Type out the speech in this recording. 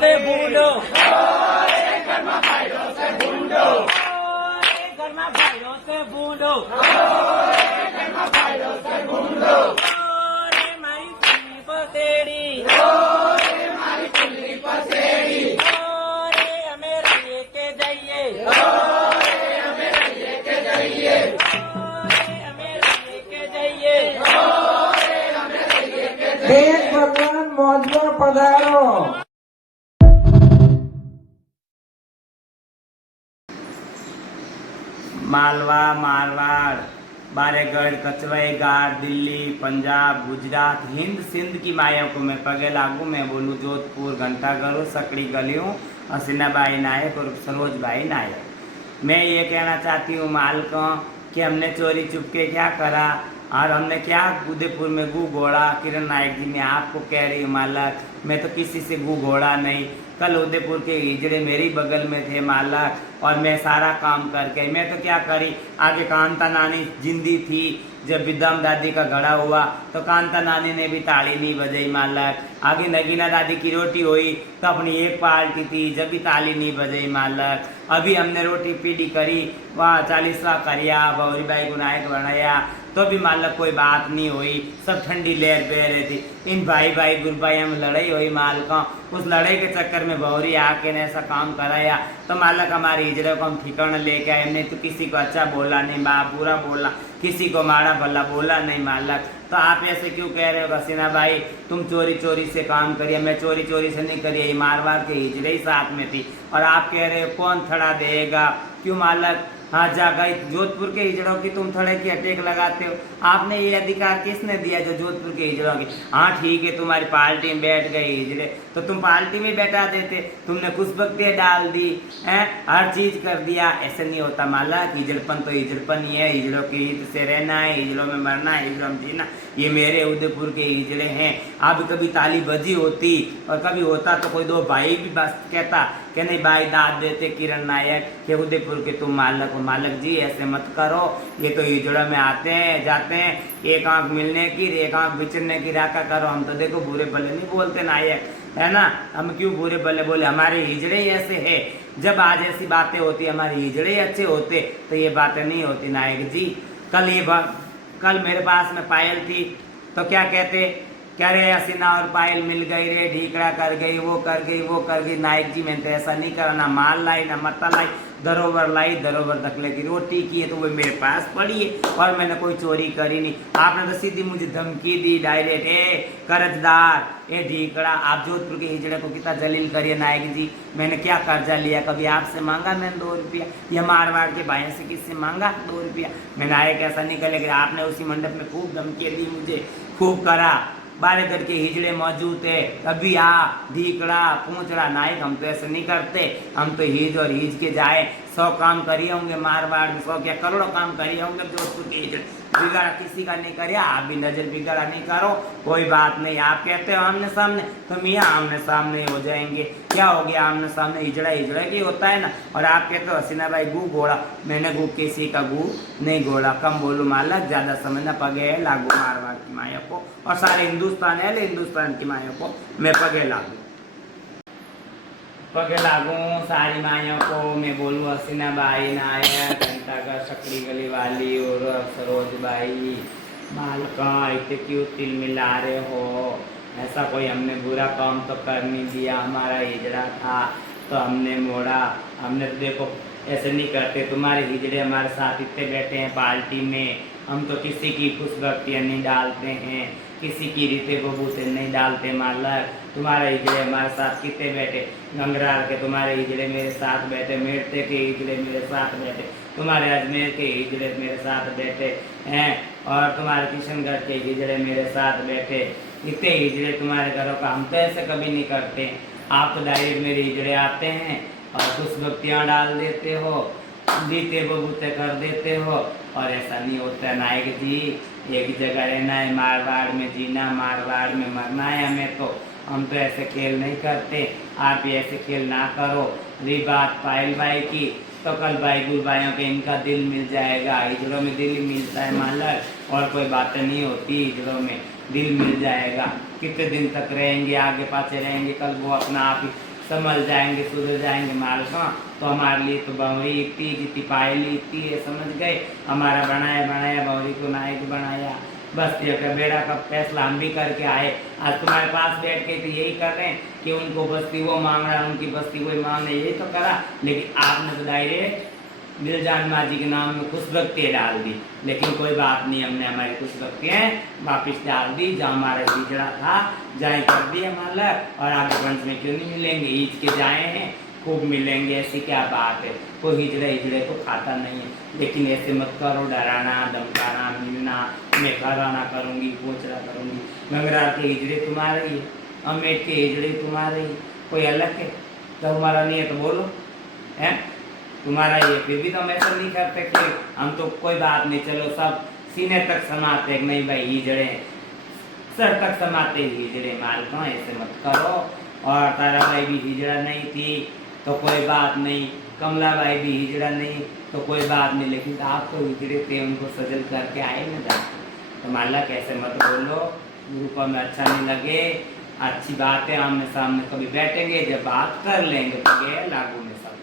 से बूंदो ઘરમાં ભાઈરો છે ભૂંડો ઘરમાં ભાઈરો છે બૂંદો ઘરમાં ભાઈરો છે ભૂંડો મારી ચુન્ની પસેડી મારી ચુલ્લી પસેડી અમે રહીએ કે જઈએ અમે રહીએ કે જઈએ અમે રહીએ કે જઈએ અમે રહીએ કે જઈએ देश भगवान मौजमा पधारो। मालवा, मारवाड़, बारेगढ़, कचवई घाट, दिल्ली, पंजाब, गुजरात, हिंद सिंध की माया को मैं पगे लागू। मैं बोलूँ जोधपुर, घंटाघर, सकड़ी गलियों, हसीनाबाई नायक और सरोज भाई नायक। मैं ये कहना चाहती हूँ माल को कि हमने चोरी चुपके क्या करा और हमने क्या उदयपुर में गू घोड़ा। किरण नायक जी मैं आपको कह रही हूँ मालक, मैं तो किसी से गू घोड़ा नहीं। कल उदयपुर के हिजड़े मेरी बगल में थे मालक और मैं सारा काम करके मैं तो क्या करी। आगे कांता नानी जिंदी थी जब विदम दादी का घड़ा हुआ तो कांता नानी ने भी ताली नहीं बजाई मालक। आगे नगीना दादी की रोटी हुई तो अपनी एक पार्टी थी जब भी ताली नहीं बजाई मालक। अभी हमने रोटी पीढ़ी करी वह 40वां करिया बौरी बाई को नायक बनाया तो भी मालक कोई बात नहीं हुई। सब ठंडी लहर बह रही थी। इन भाई भाई गुरु भाई में लड़ाई हुई मालका। उस लड़ाई के चक्कर में बौरी आके ने ऐसा काम कराया तो मालक हमारे हिजड़े को हम ठिकाना लेके आए। हमने तो किसी को अच्छा बोला नहीं, बाप बुरा बोला, किसी को माड़ा भला बोला नहीं मालक। तो आप ऐसे क्यों कह रहे हो हसीना भाई तुम चोरी चोरी से काम करिए। मैं चोरी चोरी से नहीं करिए, मारवाड़ के हिजड़े ही साथ में थी। और आप कह रहे हो कौन थड़ा देगा क्यों मालक। हाँ जा गई जोधपुर के हिजड़ों की तुम थड़े की अटैक लगाते हो। आपने ये अधिकार किसने दिया जो जोधपुर के हिजड़ों की। हाँ ठीक है तुम्हारी पार्टी में बैठ गए हिजड़े तो तुम पार्टी में बैठा देते। तुमने खुशबख्तियाँ डाल दी हैं, हर चीज कर दिया। ऐसे नहीं होता मालक। हिजड़पन तो हिजड़पन ही है। हिजड़ों के हित से रहना है, हिजड़ों में मरना है, हिजड़ों में जीना। ये मेरे उदयपुर के हिजड़े हैं। अब कभी ताली बजी होती और कभी होता तो कोई दो भाई भी बस कहता कि नहीं भाई दाद देते किरण नायक के उदयपुर के तुम मालक हो। मालक जी ऐसे मत करो, ये तो हिजड़ा में आते हैं जाते हैं, एक आंख मिलने की एक आंख बिचरने की राका करो। हम तो देखो बुरे भले नहीं बोलते नायक, है ना। हम क्यों बुरे भले बोले, हमारे हिजड़े ही ऐसे है। जब आज ऐसी बातें होती हमारे हिजड़े अच्छे होते तो ये बातें नहीं होती नायक जी। कल मेरे पास में पायल थी तो क्या कहते, कह रहे हसीना और पायल मिल गई रे, ढीकड़ा कर गई, वो कर गई, वो कर गई। नायक जी मैंने तो ऐसा नहीं करा, ना माल लाई ना मत्ता लाई, धरोवर लाई, धरोवर दखले की रोटी की है तो वो मेरे पास पड़ी है और मैंने कोई चोरी करी नहीं। आपने तो सीधी मुझे धमकी दी डायरेक्ट, ए कर्जदार, ए ढीकड़ा। आप जोधपुर के हिजड़े को कितना जलील करिए नायक जी। मैंने क्या कर्जा लिया, कभी आपसे मांगा मैंने 2 रुपया या मारवाड़ के भाइयों से किससे मांगा 2 रुपया। मैं नायक ऐसा नहीं कर, लेकिन आपने उसी मंडप में खूब धमकियाँ दी मुझे, खूब करा। बारेगढ़ के हिजड़े मौजूद है, कभी आ ढीकड़ा पूछड़ा नायक। हम तो ऐसे नहीं करते, हम तो हिज और हिज के जाए 100 काम करिए होंगे मारवाड़ में, 100 क्या करोड़ों काम करिए होंगे जोधपुर के हिजड़े। बिगाड़ा किसी का नहीं करे, आप भी नजर बिगाड़ा नहीं करो, कोई बात नहीं। आप कहते हो आमने सामने तो मियाँ आमने सामने हो जाएंगे। क्या हो गया आमने सामने, हिजड़ा हिजड़ा की होता है ना। और आप कहते हो हसीना भाई गू घोड़ा, मैंने गू किसी का गू नहीं घोड़ा। कम बोलू मालक, ज्यादा समझना पगे लागू मारवाड़ की माया को और सारे हिंदुस्तान है हिंदुस्तान की माया को मैं पगे लागू सारी माया को। मैं बोलूँ हसीना बाई नायक, घंटाघर, सकड़ी गली वाली और सरोज बाई मालका, इतने क्यों तिल मिला रहे हो। ऐसा कोई हमने बुरा काम तो कर नहीं दिया, हमारा हिजड़ा था तो हमने मोड़ा। हमने तो देखो ऐसे नहीं करते, तुम्हारे हिजड़े हमारे साथ इतने बैठे हैं पार्टी में, हम तो किसी की खुशबख्तियाँ नहीं डालते हैं, किसी की रीते बबूते नहीं डालते मालक। तुम्हारे हिजड़े हमारे साथ कितने बैठे, गंगरार के तुम्हारे हिजड़े मेरे साथ बैठे, मेड़ते के हिजड़े मेरे साथ बैठे, तुम्हारे अजमेर के हिजड़े मेरे साथ बैठे हैं और तुम्हारे किशनगढ़ के हिजड़े मेरे साथ बैठे। इतने हिजड़े तुम्हारे घरों का, हम तो ऐसे कभी नहीं करते। आप तो डायरेक्ट मेरे हिजड़े आते हैं और खुशबख्तियाँ डाल देते हो, दीते बबूते कर देते हो। और ऐसा नहीं होता नायक जी, एक जगह रहना है, मारवाड़ में जीना, मारवाड़ में मरना है हमें तो। हम तो ऐसे खेल नहीं करते, आप भी ऐसे खेल ना करो। रही बात पायल भाई की तो कल भाई गुरु भाइयों के इनका दिल मिल जाएगा। हिजड़ों में दिल ही मिलता है मालक, और कोई बातें नहीं होती। हिजड़ों में दिल मिल जाएगा। कितने दिन तक रहेंगे, आगे पाछे रहेंगे, कल वो अपना आप ही संभल जाएंगे, सुधर जाएंगे मालका, तो हमारे लिए तो बहुरी इतनी जितनी पायली इतनी है, समझ गए। हमारा बनाया बनाया बहुरी को नायक बनाया, बस ये का बेड़ा का फैसला हम भी करके आए। आज तुम्हारे पास बैठ के तो यही कर रहे हैं कि उनको बस्ती वो मांग रहा है, उनकी बस्ती वही मांग रहे, यही तो करा। लेकिन आपने तो डायरेक्ट दिलजान माँ जी के नाम में कुछ भक्तियाँ डाल दी। लेकिन कोई बात नहीं, हमने हमारी कुछ भक्तियाँ वापिस डाल दी। जहाँ हमारा हिजड़ा था जाए कर दिया मालक, और आगे वंश में क्यों नहीं मिलेंगे, ईद के जाए हैं खूब मिलेंगे, ऐसी क्या बात है। कोई हिजड़े को खाता नहीं है। लेकिन ऐसे मत करो, डराना धमकाना मिलना, मैं कराना करूँगी पोचरा करूँगी। गंगरार के हिजड़े तुम्हारे ही है, अमेठ के हिजड़े तुम्हारे ही, कोई अलग है। जब हमारा नहीं है तो बोलो है तुम्हारा ये, फिर भी तो हम ऐसा नहीं करते कि हम तो कोई बात नहीं, चलो सब सीने तक समाते नहीं भाई हिजड़े, सर तक समाते हिजड़े मालका, ऐसे मत करो। और तारा भाई भी हिजड़ा नहीं थी तो कोई बात नहीं, कमला भाई भी हिजड़ा नहीं तो कोई बात नहीं, लेकिन आप तो हिजड़े थे, उनको सजल करके आए ना जा। तो मालक ऐसे मत बोलो, ग्रुप में अच्छा नहीं लगे। अच्छी बात है, आमने सामने कभी बैठेंगे, जब बात कर लेंगे तो ये लागू में सब